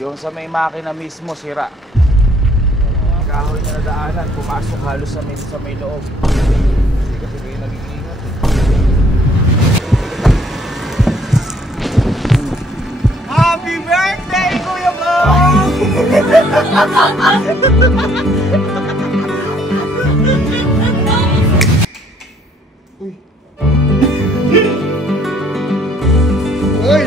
Yung sa may makina mismo, sira. Kahoy na nadaanan, pumasok halos sa may loob. Hindi kasi kayo nag-iingat. Happy birthday, Kuya Bong! Uy! Uy!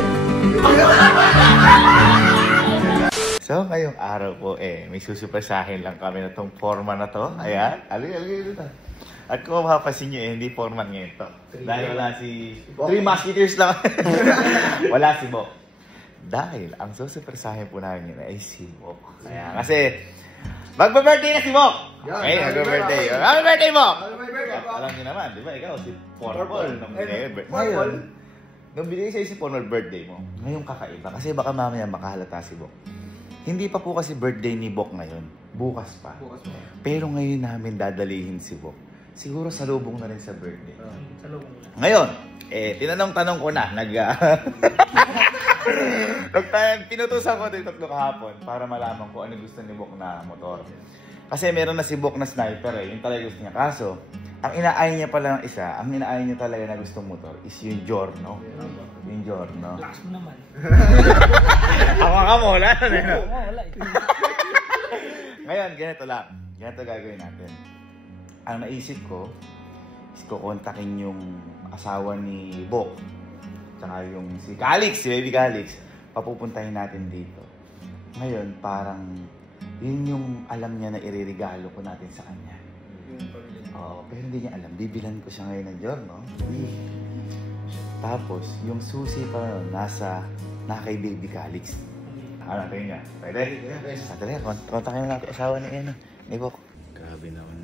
So, ngayong araw po may susupresahin lang kami na tong forma na to. Ayan, alin ito. At kung mapapasin nyo hindi forman ngayon to. Dahil wala si... Three Musketeers lang. Wala si Bok. Dahil ang susupresahin po namin ay si Bok. Ayan, kasi magpa-birthday na si Bok! Okay, magpa-birthday. Happy birthday, Bok! Alam nyo naman, di ba? Ikaw, si Formal. Ngayon, nung binigay sa'yo si Formal birthday mo, ngayon kakaiba. Kasi baka mamaya makahalata si Bok. Hindi pa po kasi birthday ni Bok ngayon. Bukas pa. Pero ngayon namin dadalihin si Bok. Siguro salubong na rin sa birthday. Salubong na. Ngayon, tinanong-tanong ko na. Pinutusan ko dito kahapon para malaman ko ano gusto ni Bok na motor. Kasi meron na si Bok na sniper yung talaga gusto niya. Kaso, ang inaay niya pala ng isa, ang inaay niya talaga na gustong motor is yung Giorno. Yung Giorno. Lakas mo naman. Ako nga mo, wala na rin. Wala. Ngayon, ganito lang. Ganito gagawin natin. Ang naisip ko, is kukontakin yung asawa ni Bok. Tsaka yung si Calix, si Baby Calix. Papupuntahin natin dito. Ngayon, parang yun yung alam niya na iririgalo ko natin sa kanya. Oo, pero hindi niya alam. Bibilan ko siya ngayon ng Giorno. Tapos, yung susi pa nasa kay Baby Calix. Ano natin niya? Pwede? Talaga, kontakin natin asawa ni Bok. Grabe naman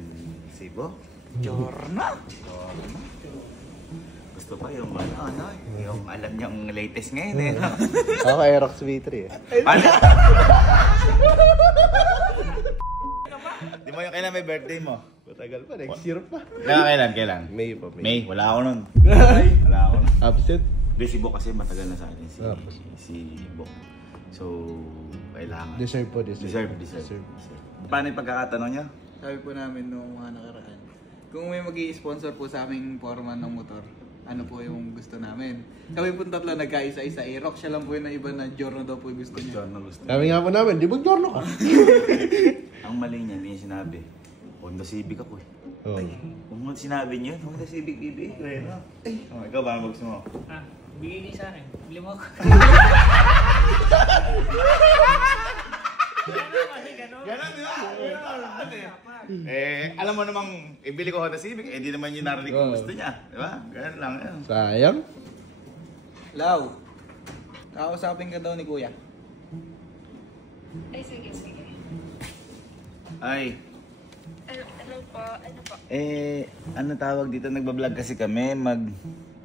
si Bok. Giorno! Gusto pa yung yung alam niyang latest ngayon Ako Aerox V3 Paano? Di mo yung kailan may birthday mo? Matagal pa, next year pa. Kailan? May pa, May? Wala ako nun. Wala ako nun. Absent? Hindi, si Bok kasi matagal na sa atin si Bok. So, kailangan. Deserve po, Deserve. Paano yung pagkakatanong niya? Sabi po namin noong mga nakaraan, kung may mag-i-sponsor po sa aming foreman ng motor, ano po yung gusto namin. Kami po tatlo nagkaisa-isa. Aerox siya lang po yung iba na Giorno daw po yung gusto niya. Sabi nga po namin, di ba Giorno ka? Ang mali niya, hindi niya sinabi. Honda Civic ako Ay, kung sinabi niya, Honda Civic BB. Ikaw ba gusto mo? Bigay kayo sa akin. Bili mo ako. Ganon. Alam mo namang ibili ko Honda Civic, di naman yung narinig kung gusto niya. Diba? Ganon lang yan. Sayang. Lau, kakausapin ka daw ni Kuya. Ay, sige. Ay. Ano po? Ano tawag dito? Nagbablog kasi kami.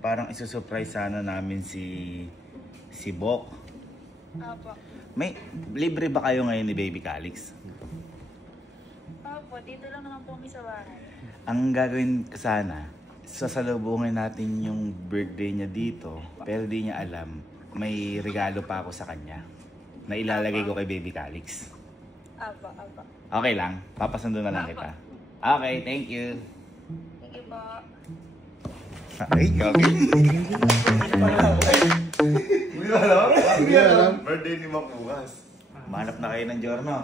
Parang isusurprise sana namin si Bok. Apo. May libre ba kayo ngayon ni Baby Calix? Apo, dito lang naman po kami sa bahay. Ang gagawin ko sana, sasalubungin natin yung birthday niya dito, pero di niya alam, may regalo pa ako sa kanya na ilalagay ko kay Baby Calix. Apo. Okay lang, papasundo na lang kita. Okay, thank you. Sige po. Ay, gabi. Hindi alam. Birthday ni Bok bukas. Manap na kayo ng Giorno.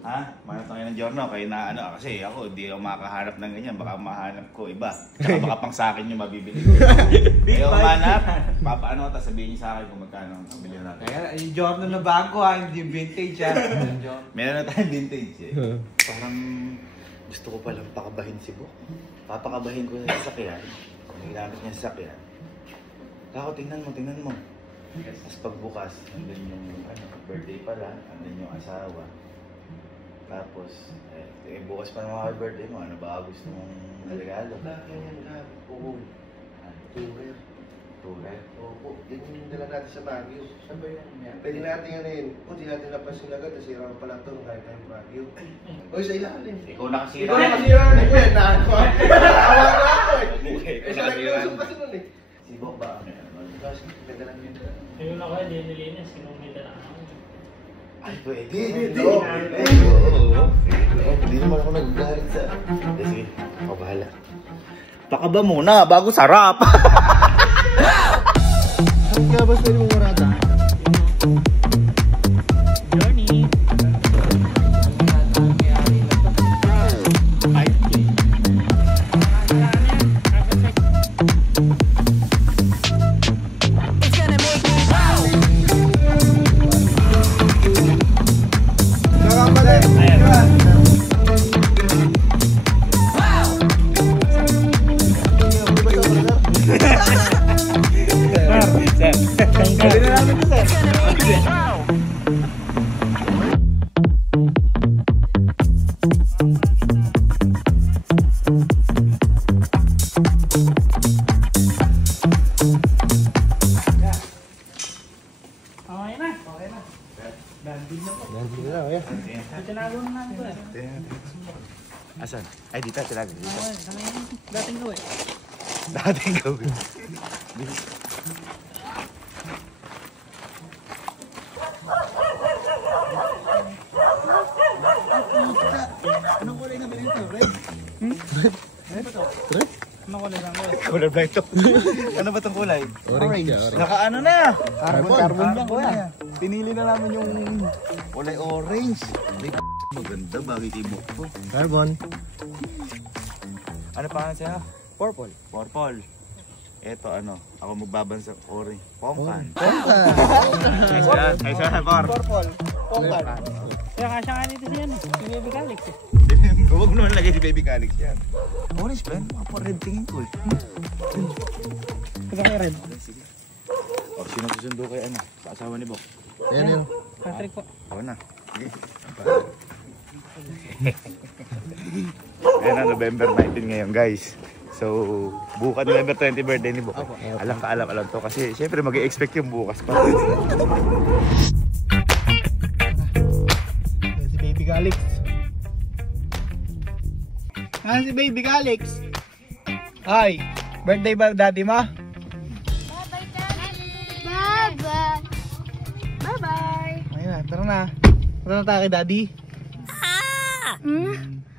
Ha? Manap na kayo ng Giorno. Kayo na kasi ako, di ako makahanap ng ganyan. Baka mahanap ko iba. Tsaka baka pang sa akin yung mabibili ko. Kayo manap, tapos sabihin niyo sa akin kung magkano ang bilhin natin. Kaya yung Giorno na bago hindi vintage Meron na tayong vintage Parang gusto ko palang pakabahin si Bok. Papakabahin ko sa sasakyan. Kung ginamit niya sa sasakyan. Ako, tingnan mo. Tapos pagbukas, nandun yung birthday pala, nandun yung asawa. Tapos, bukas pa naman birthday mo, ano ba gusto mong regalo? Oo. Tourer. Oo. Yan yung dala natin sa Baguio. Saan ba yan? Pwede natin yun. Kung di natin napasin agad, nasira pa lang ito nung kahit tayong Baguio. O, sa ilalim. Ikaw nakasira. Ikaw nakasira. Awa na ako sa naglusok kasi nun Si Bok ba? Kasi ganda lang yun. Ayun ako, hindi nilinis. Sinumita na ako. Ay, pwede. Oo. Oo. Hindi naman ako nagagalit sa... Sige, ako bahala. Baka ba muna, bago sarap? Saan ka ba pwede mong marata? Journey. Asan? Ay, dito, tinago. Dating ko eh. Dating gawin. Anong kulay na binito? Red? Ano ko lang ko? Color blind to. Ano ba itong kulay? Orange. Nakaano na? Carbon lang kuya. Pinili na namin yung Kulay orange. Maganda, bagay kay Bukpo. Carbon. Ano pangalan sa'yo? purple. Purple. Eto ano, ako magbabansa orange. Pongkan. Ay siya, Por. Purple. Pongkan. Kaya kasya nga dito siya si Baby Calix eh. Huwag mo naman lagay si Baby Calix yan. Orange ba yan? Mga red tingin ko eh. Ikaw kay Red. Sige. O, sino susundo kay ano? Sa asawa ni Bok? Ayan yun. Patrick po. Ako na. Sige. Ayan na, November 19 ngayon guys. So, bukas November 20 birthday ni Bok. Alam to kasi syempre mag-i-expect yung bukas pa. Si Baby Calix. Si Baby Calix. Ay, birthday ba daddy mo? Bye-bye, Daddy! Bye-bye! Bye-bye! Ayun na, tara na. Tara na tayo kay daddy.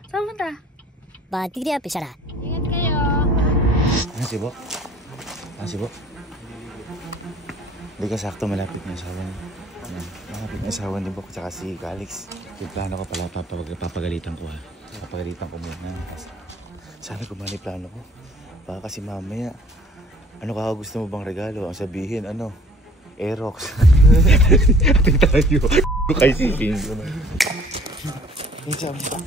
Saan punta? Batigri api sara. Ingat kayo! Ano si Bok? Ano si Bok? Hindi ka sakto, malapit na asawa niya. Malapit na asawa ni Bok tsaka si Calix. Yung plano ko pala, papagalitan ko ha. Papagalitan ko muna. Sana gumana yung plano ko. Baka kasi mamaya, ano ka gusto mo bang regalo? Ang sabihin, ano? Aerox. Ating tayo. Kay sipin ko na. Yung sabi ko,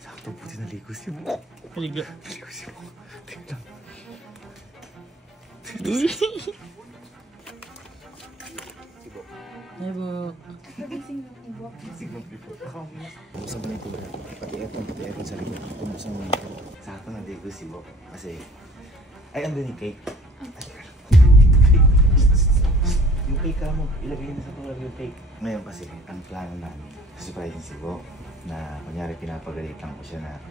sakto puti naligo si Bok. Maligo. Naligo si Bok. Tingnan. Ay po. Tumbusan mo na ito, bro. Pati aircon sa likod. Tumbusan mo na ito. Sakto na ligo si Bok. Kasi, ay, andun yung cake. Yung cake ka mo, ilagay na sa tulad yung cake. Ngayon kasi, ang plano namin, surprising si Bok, na kunyari pinapagalitan ko siya na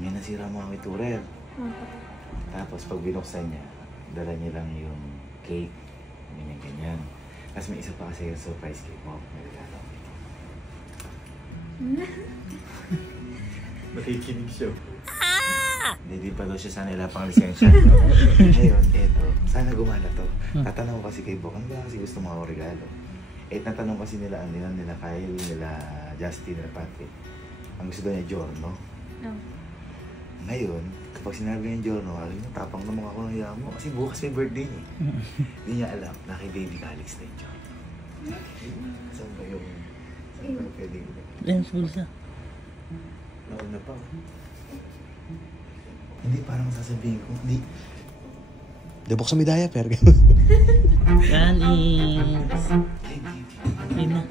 may nasira mga tourer. Tapos pag binuksan niya, dala niya lang yung cake. Ganyan. Tapos may isa pa kasi yung surprise cake mo. May regalo. Makikinig siya. Hindi pa daw siya sana nila pang lisensya. Ngayon, eto. Sana gumana to. Tatanong ko kasi kay Bok, ano ba kasi gusto mga regalo? Eh, natanong kasi nila, nila Kyle, nila Justin, nila Patrick. Ang gusto daw niya, Giorno. Ngayon, kapag sinabi niya Giorno, alam niyo, tapang naman ako ng hiya mo. Kasi bukas may birthday niya. Hindi niya alam na kay Baby Calix na yung Giorno. Saan ba yung pwedeng? Lens bulsa. Nauna pa. Hindi, parang sasabihin ko, hindi. Debok sa medaya, pero Calix. Hindi na.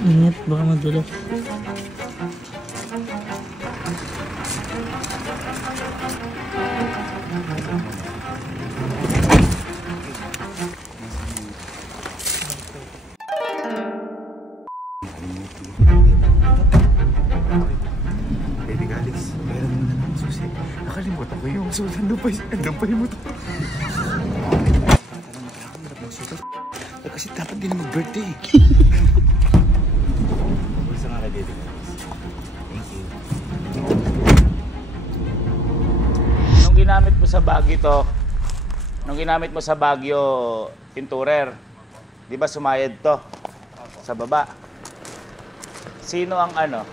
Ingat, baka madulas. Baby Calix, meron mo na ng susi. Nakalimutan ko yung susi. Andun pa yung motor. Kasi dapat din mag birthday! Gusto nga kay Dede. Thank you. Nung ginamit mo sa Baguio to, nung ginamit mo sa Baguio Pinturer, di ba sumayad to? Sa baba. Sino ang ano?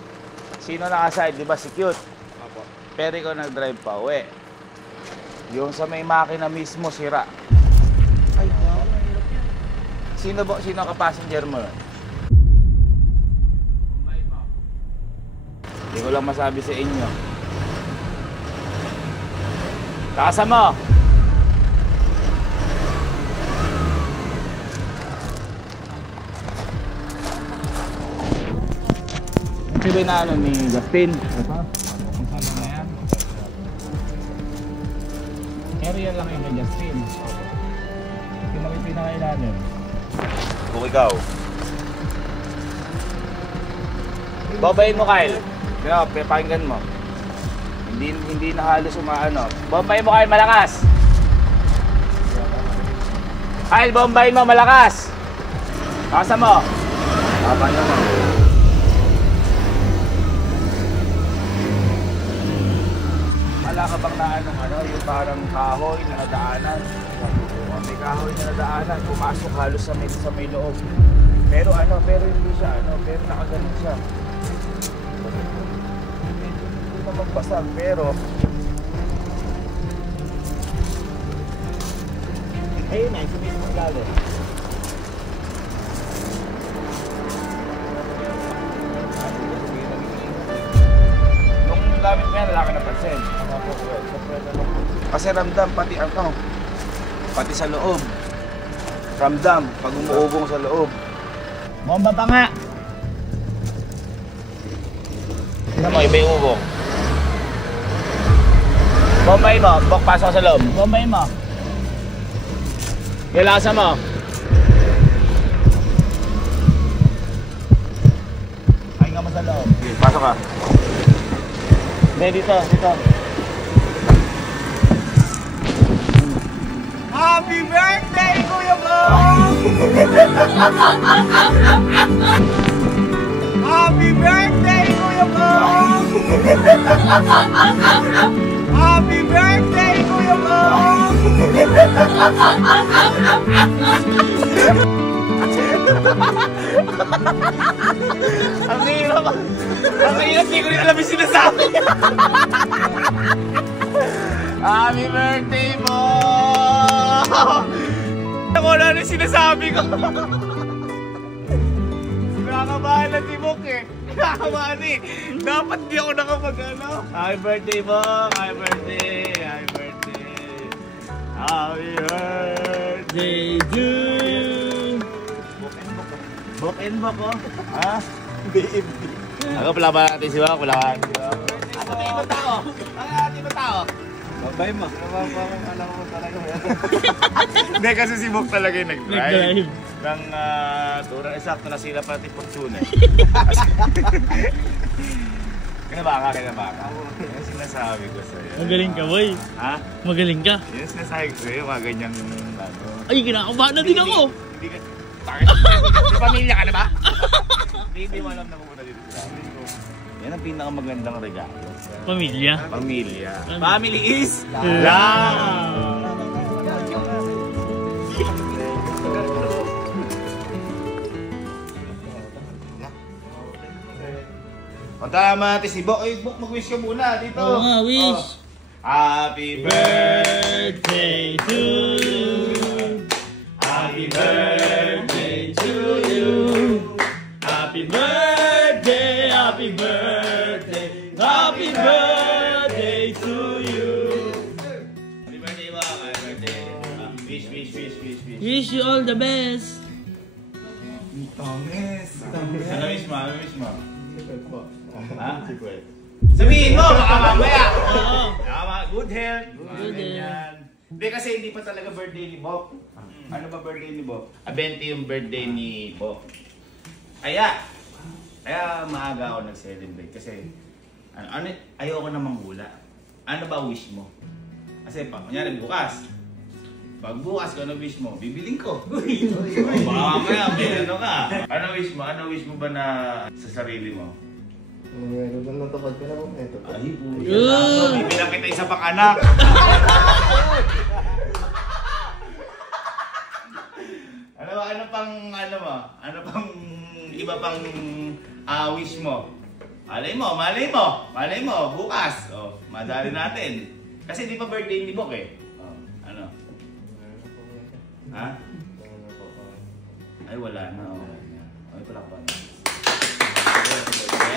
Sino nakaside? Di ba si Cute? Pero ikaw nag-drive pa uwi. Yung sa may makina mismo sira. Ay, wow. Sino ang ka-passenger mo? Hindi ko lang masabi sa inyo. Takasan mo! Ito ba na ano ni Justin? Area lang yung kay Justin. Yung mga pinakailalim. Kung ikaw. Babayin mo, Kyle. Pakinggan mo. Hindi na halos umaano. Bombayin mo, Kyle, malakas. Kyle, bombayin mo, malakas. Takasan mo. Papanyo mo. Wala ka bang na yung parang kahoy na nadaanan? May kahoy na nadaanan, pumasok halos sa may loob. Pero hindi siya, pero nakagaling siya. Hindi na magbasag, pero... Ayun na, sumisip ang galing. Nung gamit mo yan, wala ka napansin. Kasi ramdam pati sa loob. Ramdam pag umuubong sa loob. Bomba pa nga. Tignan mo, iba yung ubong. Bombayin mo, pasok sa loob. Bombayin mo. Ilasa mo. Pahinga mo sa loob. Pasok ka. Hindi, dito. Happy birthday, Kuya Bong! Happy birthday, Kuya Bong! Happy birthday, Kuya Bong! Ang hirap, di ko rin alam yung sinasabi. Happy birthday mo! Ako na rin sinasabi ko. Nakakabahan na si Bok eh. Nakakabahan eh. Dapat di ako nakapag-ano. Happy birthday Bok! Happy birthday! Happy birthday! Happy birthday to you! Bok and Bok oh. Ha? BMB. Ako pala ba natin si Bok? Pala ba natin si Bok? Ano ba ibang tao? Ano natin ibang tao? Babay mo. Alam mo talaga yan. Hindi kasi si Bok talaga yung nag-drive. Ng tura. Sakto na sila pati Fortune. Kinabaka. Yan sinasabi ko sa'yo. Magaling ka, boy. Ha? Magaling ka. Yan sinasabi ko sa'yo. Mga ganyang ano. Ay, kinakabahan na din ako. Hindi ka... Bakit? May pamilya ka na ba? Hindi mo alam na pupunta dito sa amin ko. Yan ang pinakamagandang regalo. Pamilya. Pamilya. Family is love! O tama natin si Bok. Ay, Bok, mag-wish ka muna dito. Oo nga, wish. Oh. Happy birthday to you. Happy birthday to you. Happy birthday, happy birthday, happy birthday to you. Happy birthday, Bok. Happy birthday. Wish. Wish you all the best. Ano wish mo? Ha? Sabihin mo, baka mamaya. Good health. Good health. Hindi kasi hindi pa talaga birthday ni Bok. Ano ba birthday ni Bok? 20 yung birthday ni Bok. Kaya maaga ako nag-celebrate kasi ayoko na manghula. Ano ba wish mo? Kasi kunyari bukas, Pag bukas kung ano wish mo, bibiling ko. Baka mamaya, may ano ka. Ano wish mo? Ano wish mo ba na sa sarili mo? Meron natupad ko na kung ito. Ay, bibilang kita isa pang anak. Ano pang iba pang wish mo? Malay mo, bukas. Oh, madali natin. Kasi di pa birthday ni Bok eh. Oh, ano? Ha? Ay, wala na. Ay, pala pa na.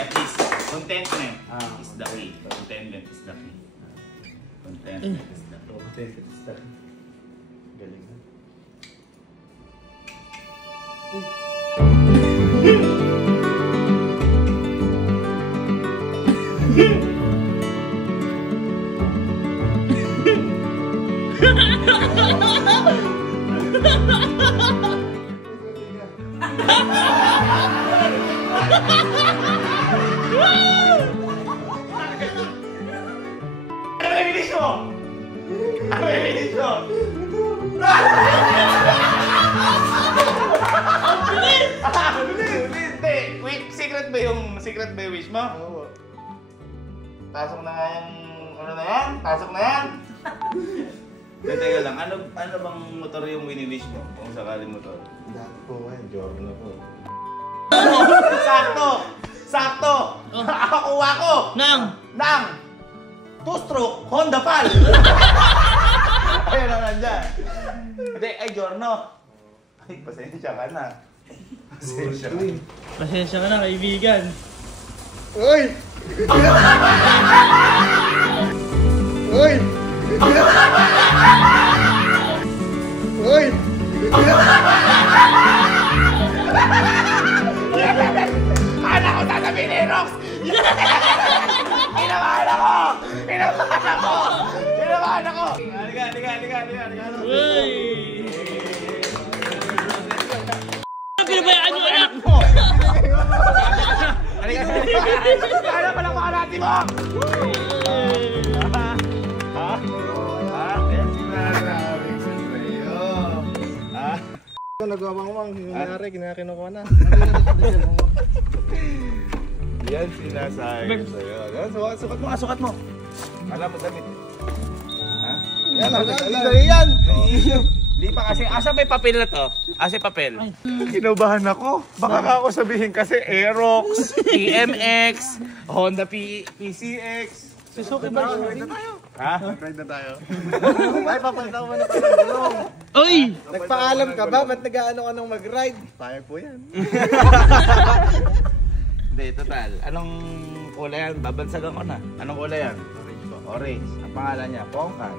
At least, contentment is the key. Contentment is the key. Contentment is the key. Contentment is the key. Galing na. Secret ba yung wish mo? Oo. Pasok na nga yung... Ano na yan? Pasok na yan? Teka lang, ano bang motor yung wini-wish mo? Kung sakaling motor? Dati po ngayon, Jordan po. Sakto! Nakakuha ko! Nang! Two-stroke Honda Pal! Ayun na nandyan. Hindi, ay Giorno. Ay, pasensya ka na. Pasensya ka na, kaibigan. Uy! Uy! Uy! Kala ko sasabihin ni Rox! Pinabahan ako! Halika. Uy! Pinabayaan nyo anak mo! Halika. Kala pala makalati mo! Yan sinasabi ko sa'yo. Nagwamang nangyari, kinakinukuha na. Yan sinasabi ko sa'yo. Sukat mo. Alam mo damit. Ha? Yan! Hindi pa kasi, asa may papel na to? Asa papel? Kinabahan ako. Baka ako sabihin kasi Aerox, TMX, Honda PCX. Suzuki ba? Ride na tayo. Ha? Ride na tayo. Ay, papalta ko man na pala gulong. Uy! Nagpaalam ka ba? Ba't nag-ano ka nang mag-ride? Payag po yan. Hindi, total. Anong kulay yan? Babansagan ko na. Anong kulay yan? Orange. Ang pangalan niya, Pongkan.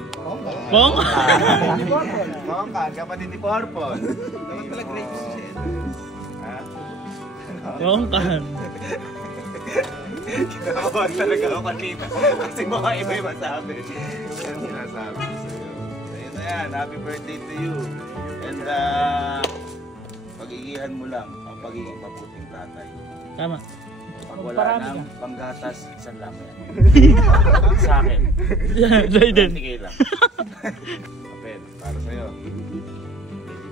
Pong? Pongkan, kapatid ni Purple. Dapat pala grapes siya. Ha? Pongkan. Kinakabahan talaga ako kanina. Kasi mga iba yung masabi. Yan sinasabi ko sa'yo. Ayun na yan, happy birthday to you. And pagigihan mo lang ang pagiging mabuting tatay. Tama. Pag wala nang panggatas, isang lang yan. Sa akin. Dayden. Sige lang. Kapel, para sa'yo.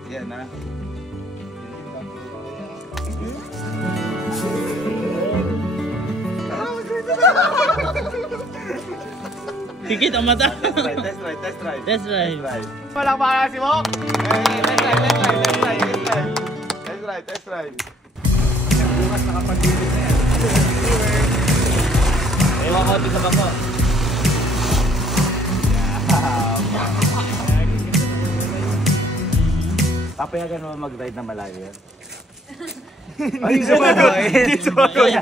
Yan ha. Pikit ang mata. Test drive. That's right. Walang baka si Mok! Test drive. Bukas nakapagdilit na yan. Ewan ko, tignan ako. Papayagan mo mag-ride na malayo yan? Ay, hindi sumagoy.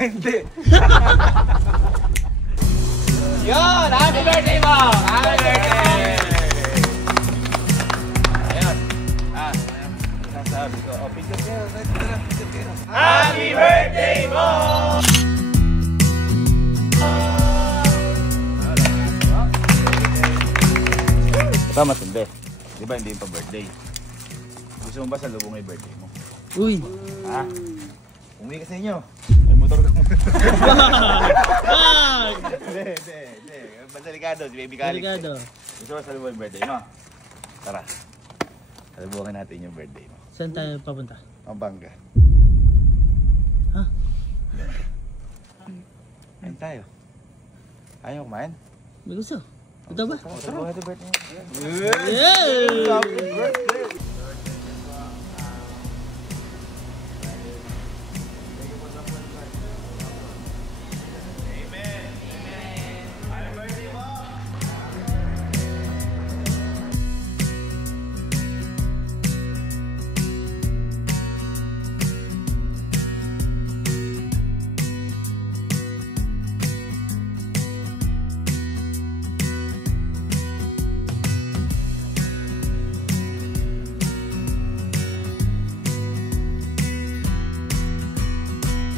Hindi. Yun! Happy birthday mo! Happy birthday! Ayun. Sasabi ko. Oh, picture kayo. Happy birthday mo! Ito matindi. Di ba hindi yung pa-birthday? Gusto mo ba sa lubong yung birthday mo? Uy! Ha? Umuwi ka sa inyo. May motor ka muna. Wag! Hindi. Basta delikado, si Baby Calix. Delikado. Gusto mo sa lubong yung birthday mo? Tara. Salubungin natin yung birthday mo. Saan tayo papunta? Pampanga. Ha? Ayun tayo. Ayaw kumain? May gusto? Ito ba? Tara. Happy birthday. Yeah! Happy birthday.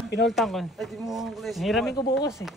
Pinultang ko. Ay, di mo ang kulay. Hiramin ko bukas eh.